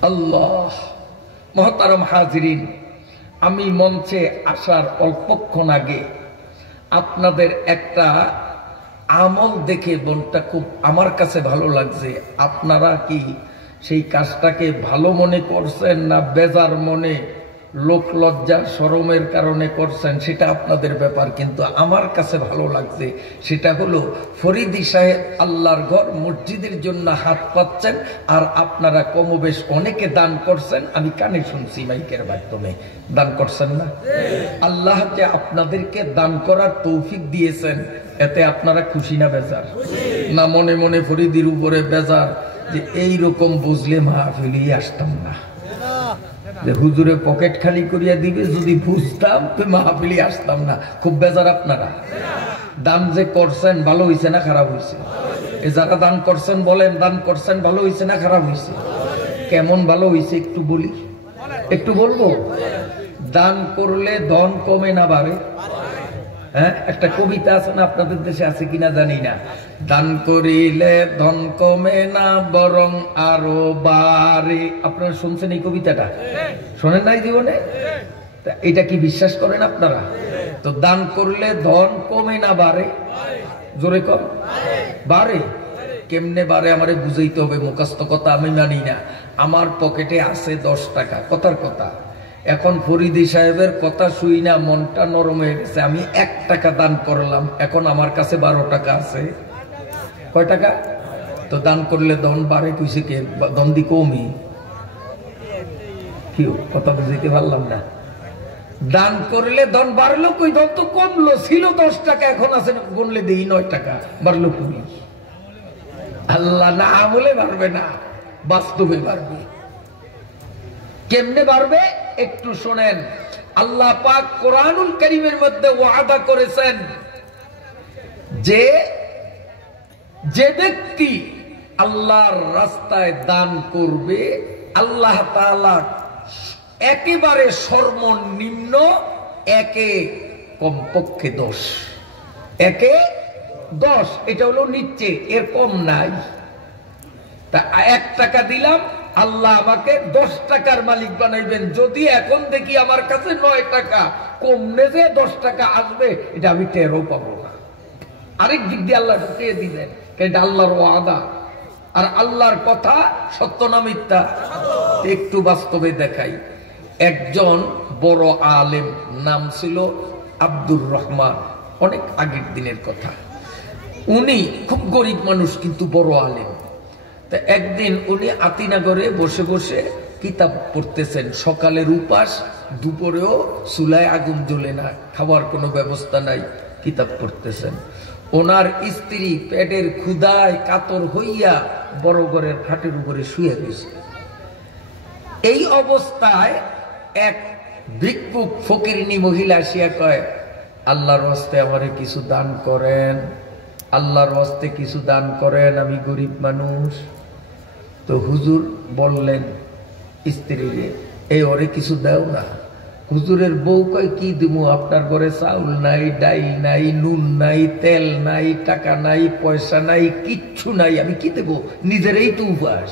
আল্লাহ। মহতারম হাজিরিন, আমি মঞ্চে আসার অল্পক্ষণ আগে আপনাদের একটা আমল দেখে মনটা খুব আমার কাছে ভালো লাগছে। আপনারা কি সেই কাজটাকে ভালো মনে করছেন না বেজার মনে লোক লজ্জা শরমের কারণে করছেন সেটা আপনাদের ব্যাপার, কিন্তু আমার কাছে ভালো লাগছে। সেটা হলো ফরিদি সাহেব আল্লাহর ঘর মসজিদের জন্য হাত পাচ্ছেন, আর আপনারা কমবেশ অনেকে দান করছেন। আমি কানে শুনছি মাইকের মাধ্যমে, দান করছেন না? আল্লাহ যে আপনাদেরকে দান করার তৌফিক দিয়েছেন, এতে আপনারা খুশি না বেজার? না মনে মনে ফরিদির উপরে বেজার যে এইরকম বুঝলে মাহফিলে আসতাম না, যে হুজুরে পকেট খালি করিয়া দিবে, যদি বুঝতাম তো মাহফিলে আসতাম না। খুব বেজার আপনারা। দান যে করছেন ভালো হয়েছে না খারাপ হয়েছে? এ যারা দান করছেন বলেন, দান করছেন ভালো হয়েছে না খারাপ হয়েছে? কেমন ভালো হয়েছে একটু বলি, একটু বলবো? দান করলে ধন কমে না বাড়ে? হ্যাঁ, একটা কবিতা আছে না, আপনাদের দেশে আছে কিনা জানি না, দান করিলে ধন কমে না বরং আরো বাড়ে। আপনারা শুনছেন এই কবিতাটা? শোনেন নাই জীবনে? এটা কি বিশ্বাস করেন আপনারা? তো দান করলে ধন কমে না বাড়ে? জোরে কম বাড়ে। কেমনে বাড়ে আমারে বুঝাইতে হবে, মুখস্থ কথা আমি মানি না। আমার পকেটে আছে 10 টাকা, কথার কথা। এখন ফরিদি সাহেবের কথা শুই না মনটা নরম হয়ে গেছে। আমি 1 টাকা দান করলাম, এখন আমার কাছে 12 টাকা আছে। কয় টাকা? তো দান করলে ধন বাড়ে কইছে কে? ধন দি কমি কি? কথা বুঝাইতে পারলাম না। দান করলে ধন বাড়লো কই? ধন তো কমলো, ছিল 10 টাকা, এখন আছে গুনলে দেই 9 টাকা, বাড়লো কই? আল্লাহ না আমলে বাড়বে না, বাস্তবে বাড়বে। কেমনে বাড়বে একটু শোনেন। আল্লাহ পাক কোরআনুল কারীমের মধ্যে ওয়াদা করেছেন যে যে ব্যক্তি আল্লাহর রাস্তায় দান করবে, আল্লাহ তাআলা একেবারে সর্বনিম্ন একে কমপক্ষে 10, একে 10, এটা হলো নিচে, এর কম নাই। তা 1 টাকা দিলাম, আল্লাহ আমাকে 10 টাকার মালিক বানাইবেন। যদি এখন দেখি আমার কাছে 9 টাকা, কমনে যে 10 টাকা আসবে এটা আমি টেরও পাবো না। আরেক দিক দিয়ে আল্লাহ ঢুকিয়ে দিলেন, এটা আল্লাহর ওয়াদা। আর আল্লাহর কথা সত্য না মিথ্যা? একটু বাস্তবে দেখাই। একজন বড় আলেম, নাম ছিল আব্দুর রহমান, অনেক আগের দিনের কথা। উনি খুব গরিব মানুষ কিন্তু বড় আলেম। তা একদিন উনি আতিনগরে বসে বসে কিতাব পড়তেছেন। সকালের উপাস, দুপুরেও চুলায় আগুন জ্বলে না, খাওয়ার কোনো ব্যবস্থা নাই, কিতাব পড়তেছেন। ওনার স্ত্রী পেটের ক্ষুধায় কাতর হইয়া বড় ঘরের খাটের উপরে শুয়ে গেছে। এই অবস্থায় এক ভিক্ষুক ফকিরিনী মহিলা আসিয়া কয়, আল্লাহর হস্তে আমারে কিছু দান করেন, আল্লাহর হস্তে কিছু দান করেন, আমি গরিব মানুষ। তো হুজুর বললেন স্ত্রীরে, এই ওরে কিছু দাও না। হুজুরের বউ কয়, কি দিমু? আপনার ঘরে চাউল নাই, ডাইল নাই, নুন নাই, তেল নাই, টাকা নাই, পয়সা নাই, কিচ্ছু নাই, আমি কি দেবো? নিজের এই তো উপাস।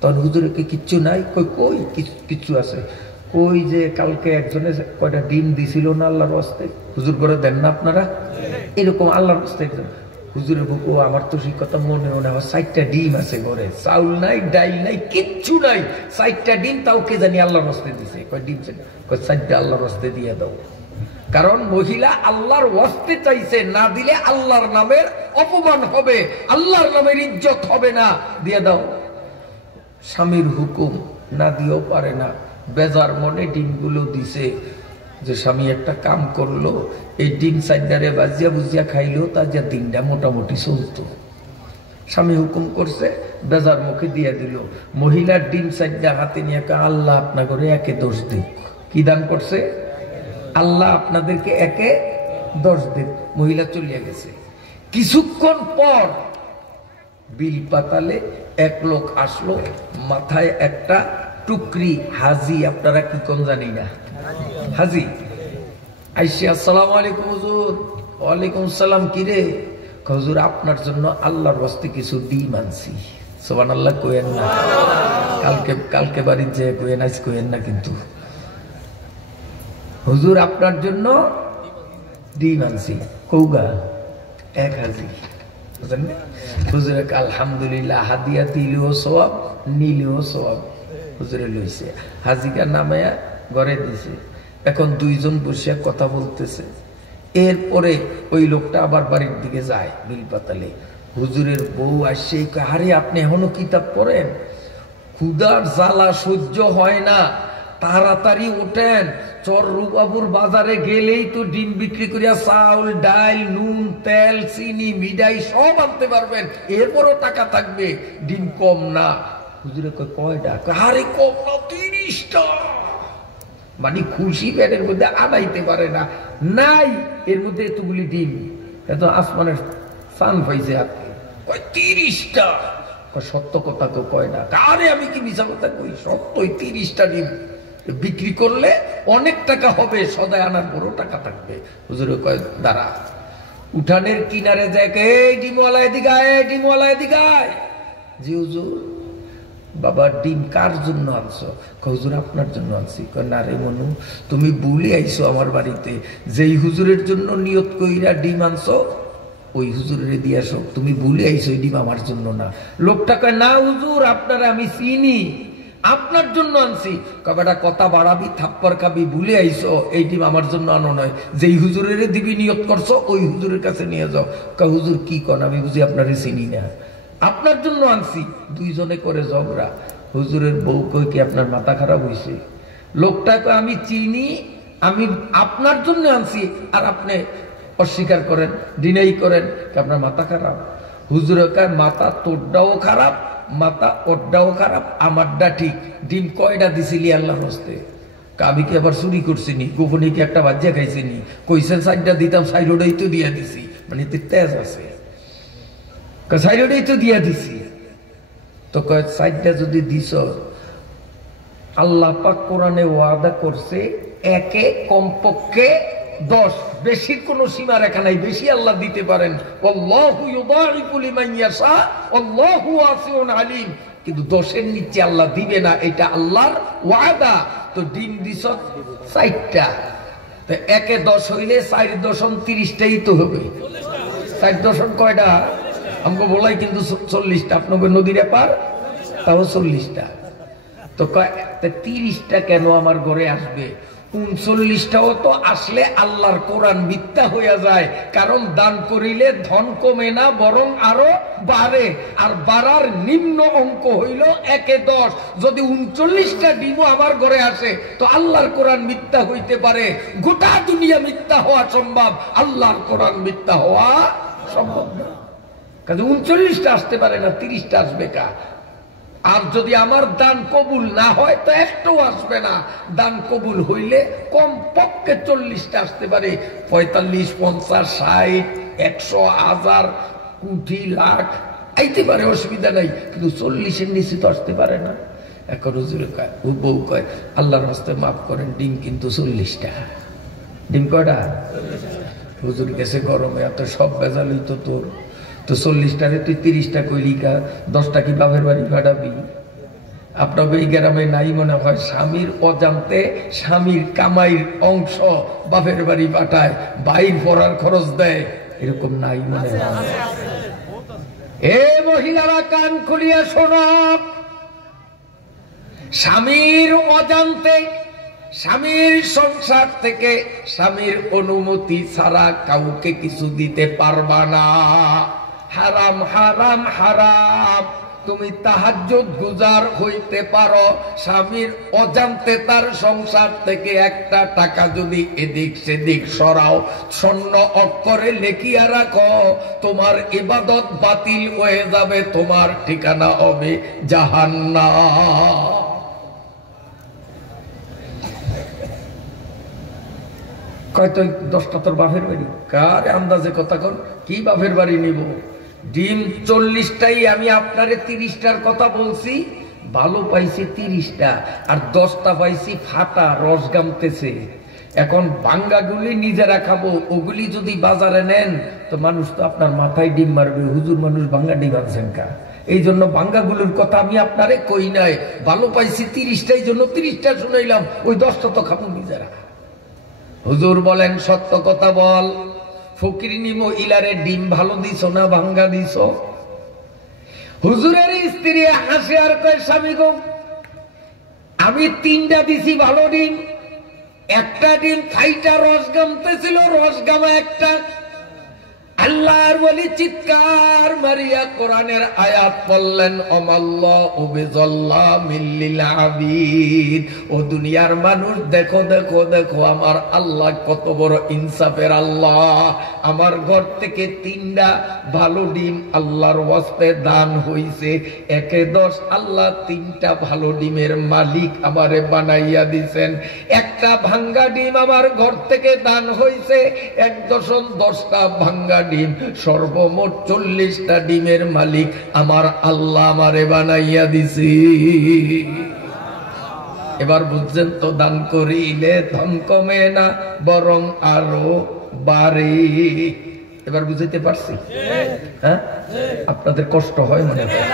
তখন হুজুরের কি কিচ্ছু নাই? কই কই কিচ্ছু আছে। কই যে কালকে একজনে কয়টা ডিম দিছিল না আল্লাহর হস্তে, হুজুর করে দেন না আপনারা? এরকম আল্লাহর হস্তে একজন। হুজুরের বুকু, আমার তো সেই কথা মনে হয় না, আমার 4টা ডিম আছে ঘরে, চাউল নাই, ডাইল নাই, কিচ্ছু নাই, 4টা ডিম, তাও কে জানি আল্লাহর হস্তে দিছে। কয় ডিম? কয় 4টা আল্লাহর হস্তে দিয়ে দাও। কারণ মহিলা আল্লাহর হস্তে চাইছে, না দিলে আল্লাহর নামের অপমান হবে, আল্লাহর নামের ইজ্জত হবে না, দিয়ে দাও। স্বামীর হুকুম, না দিয়েও পারে না, বেজার মনে ডিমগুলো দিছে। যে স্বামী একটা কাম করলো, এই ডিম 4টারে বাজিয়া বুঝিয়া খাইলেও তার যে দিনটা মোটামুটি চলতো। স্বামী হুকুম করছে, বেজার মুখে দিয়ে দিল। মহিলার ডিম 4টা হাতে নিয়ে আল্লাহ আপনার করে একে 10 দিক। কি দান করছে? আল্লাহ আপনাদেরকে একে 10 দিক। মহিলা চলিয়া গেছে। কিছুক্ষণ পর বিল পাতালে এক লোক আসলো, মাথায় একটা টুকরি, হাজি, আপনারা কি কোন জানি না, হাজি আইসি, আসসালামু আলাইকুম হুজুর। ওয়ালাইকুম সালাম। কিরে? হুজুর আপনার জন্য আল্লাহর হস্তে কিছু ডিম আনছি। সুবহানাল্লাহ কইেন না, কালকে বাড়ির যে কইেন, আজ কইেন না কিন্তু। হুজুর আপনার জন্য ডিম আনছি। কৌগা? এক হাজি। হুজুরে আলহামদুলিল্লাহ, হাদিয়া দিলেও সওয়াব, নিলেও সওয়াব। হুজুরে লইছে, হাজিকা নামায়া ঘরে দিছে। এখন দুইজন বসে কথা বলতেছে। এরপরে ওই লোকটা আবার বাড়ির দিকে যায় বিলপাতালে। হুজুরের বউ আসছে, আরে আপনি এখনো কিতাব পড়েন? ক্ষুধার জ্বালা সহ্য হয় না, তাড়াতাড়ি ওঠেন। চররুবাবুর বাজারে গেলেই তো ডিম বিক্রি করিয়া চাউল, ডাল, নুন, তেল, চিনি, মিঠাই সব আনতে পারবেন, এরপরও টাকা থাকবে। ডিম কম না। হুজুরে কয় কয়টা? আরে কম না, 30টা। মানে খুশি পেটের মধ্যে আনাইতে পারে না, নাই এর মধ্যে এতগুলি ডিম। এত আসমানের সান পাইছে হাতে, কয় 30টা। সত্য কথা তো কয় না। আরে আমি কি মিছা কথা কই? সত্যই 30টা ডিম বিক্রি করলে অনেক টাকা হবে, সদায় আনার বড় টাকা থাকবে। হুজুরে কয় দাঁড়া। উঠানের কিনারে যায়, এই ডিমওয়ালা এদিকে আয়, ডিমওয়ালা এদিকে আয়। জি হুজুর। বাবা ডিম কার জন্য আনছো? হুজুর আপনার জন্য আনছি। না রে মনু, তুমি ভুলে আইছো আমার বাড়িতে। যেই হুজুরের জন্য নিয়ত কইরা ডিম আনছো, ওই হুজুরের দিয়ে আসো। তুমি ভুলে আইছো, ডিম আমার জন্য না। লোকটা কয় না হুজুর, আপনারা আমি চিনি, আপনার জন্য আনছি। কবেটা কথা বাড়াবি, থাপ্পড় খাবি, ভুলে আইছো, এই ডিম আমার জন্য আনো নয়। যেই হুজুরের দিবি নিয়ত করছো, ওই হুজুরের কাছে নিয়ে যাও। কয় হুজুর কি কন, আমি বুঝি আপনারে চিনি না, আপনার জন্য আনছি। দুইজনে করে ঝগড়া। হুজুরের বউ কই কি আপনার মাথা খারাপ হয়েছে? লোকটা কয় আমি চিনি, আমি আপনার জন্য আনছি, আর আপনি অস্বীকার করেন, ডিনাই করেন, আপনার মাথা খারাপ। হুজুরে কয় মাথা তোরটাও খারাপ, মাথা ওরটাও খারাপ, আমারটা ঠিক। ডিম কয়টা দিছিলি আল্লাহর হস্তে? আমি কি আবার চুরি করছিনি? গোপনে কি একটা বাজ্যা খাইছিনি? কইছেন 4টা দিতাম, 4টাই তো দিয়া দিছি। মানে তেজ আছে, সাইডেই তো দিয়া দিছি। তো কয় 4টা যদি দিছ, আল্লাহ পাক কোরআনে ওয়াদা করছে একে কমপক্ষে 10, বেশি কোনো সীমা রেখা নাই, বেশি আল্লাহ দিতে পারেন। আল্লাহু ইউদাইফু লিমান ইয়াশা আল্লাহু ওয়াসিউন আলিম। কিন্তু 10-এর নিচে আল্লাহ দিবে না, এটা আল্লাহর ওয়াদা। তো ডিম দিছ 4টা, তো একে 10 হইলে 4 দশম 30টাই তো হবে। 4 দশম কয়টা? আমাকে বলাই কিন্তু 40টা, আপনাকে নদীর পার, তাও 40টা। তো 30টা কেন আমার ঘরে আসবে? 39টাও তো আসলে আল্লাহর কোরআন মিথ্যা হইয়া যায়। কারণ দান করিলে ধন কমে না, বরং আরো বাড়ে। আর বাড়ার নিম্ন অঙ্ক হইল 1-এ 10। যদি 39টা ডিমও আমার ঘরে আসে, তো আল্লাহর কোরআন মিথ্যা হইতে পারে। গোটা দুনিয়া মিথ্যা হওয়া সম্ভব, আল্লাহর কোরআন মিথ্যা হওয়া সম্ভব না। কাজে 39টা আসতে পারে না, 30টা আসবে কা? আর যদি আমার দান কবুল না হয়, তো একটাও আসবে না। দান কবুল হইলে কমপক্ষে 40টা আসতে পারে। 45, 50, 60, 100, 1000, কোটি, লাখ আইতে পারে, অসুবিধা নাই। কিন্তু 40-এর নিচে তো আসতে পারে না। এখন হুজুরে কয়, বউ কয় আল্লাহর হস্তে মাফ করেন, ডিম কিন্তু 40টা। ডিম কয়টা? হুজুর গেছে গরমে, এত সব বেজালই তো তোর। তো 40টারে তুই 30টা কইলি কা? 10টা কি বাপের বাড়ি পাঠাবি? আপনার এই গ্রামে নাই মনে হয় স্বামীর অজান্তে স্বামীর কামাইর অংশ বাপের বাড়ি পাঠায়, বাইর পড়ার খরচ দেয়, এরকম নাই মনে হয়? এ মহিলারা কান খুলিয়া শোনো, স্বামীর অজান্তে স্বামীর সংসার থেকে স্বামীর অনুমতি ছাড়া কাউকে কিছু দিতে পারবা না। হারাম হারাম হারাম। তুমি তাহাজ্জুদ গুজার হইতে পারো, স্বামীর অজান্তে তার সংসার থেকে একটা টাকা যদি এদিক সেদিক সরাও, স্বর্ণ অক্ষরে লেখিয়া রাখো, তোমার ইবাদত বাতিল হয়ে যাবে, তোমার ঠিকানা হবে জাহান্নাম। কয় তো 10টা তোর বাপের বাড়ি? কার আন্দাজে কথা কন? কি বাপের বাড়ি নিব? ডিম 40টাই, আমি আপনারে 30টার কথা বলছি, ভালো পাইছি 30টা, আর 10টা পাইছি ফাটা, রস গামতেছে। এখন ভাঙ্গাগুলি নিজেরা খাবো, ওগুলি যদি বাজারে নেন তো মানুষ তো আপনার মাথায় ডিম মারবে, হুজুর মানুষ ভাঙ্গা ডিম আনছেন কা। এই জন্য ভাঙ্গাগুলোর কথা আমি আপনারে কই নাই, ভালো পাইছি 30টাই জন্য 30টা শুনাইলাম, ওই 10টা তো খাবো নিজেরা। হুজুর বলেন সত্য কথা বল, ফকিরিনী মহিলারে ডিম ভালো দিছ না ভাঙ্গা দিছ? হুজুরের স্ত্রী হাসে আর কয়, স্বামী গো আমি 3টা দিছি ভালো ডিম, একটা ডিম ফাইটা রস গামতেছিল, রস গামা একটা। আল্লাহর ওলি চিৎকার মারিয়া কোরআনের আয়াত পড়লেন, অমাল্লাহু বিযাল্লামিল লিল আবিদ। ও দুনিয়ার মানুষ দেখো দেখো দেখো আমার আল্লাহ কত বড় ইনসাফের আল্লাহ। আমার ঘর থেকে 3টা ভালো ডিম আল্লাহর ওয়াস্তে দান হইছে, 1-10 আল্লাহ 3টা ভালো ডিমের মালিক আমারে বানাইয়া দিছেন। একটা ভাঙ্গা ডিম আমার ঘর থেকে দান হইছে, 1/10টা ভাঙ্গা ডিম, সর্বমোট 40টা ডিমের মালিক আমার আল্লাহ আমারে বানাইয়া দিছি। এবার বুঝছেন তো, দান করিলে ধন কমে না বরং আরো বাড়ে। এবার বুঝাইতে পারছি? হ্যাঁ, আপনাদের কষ্ট হয় মনে হয়।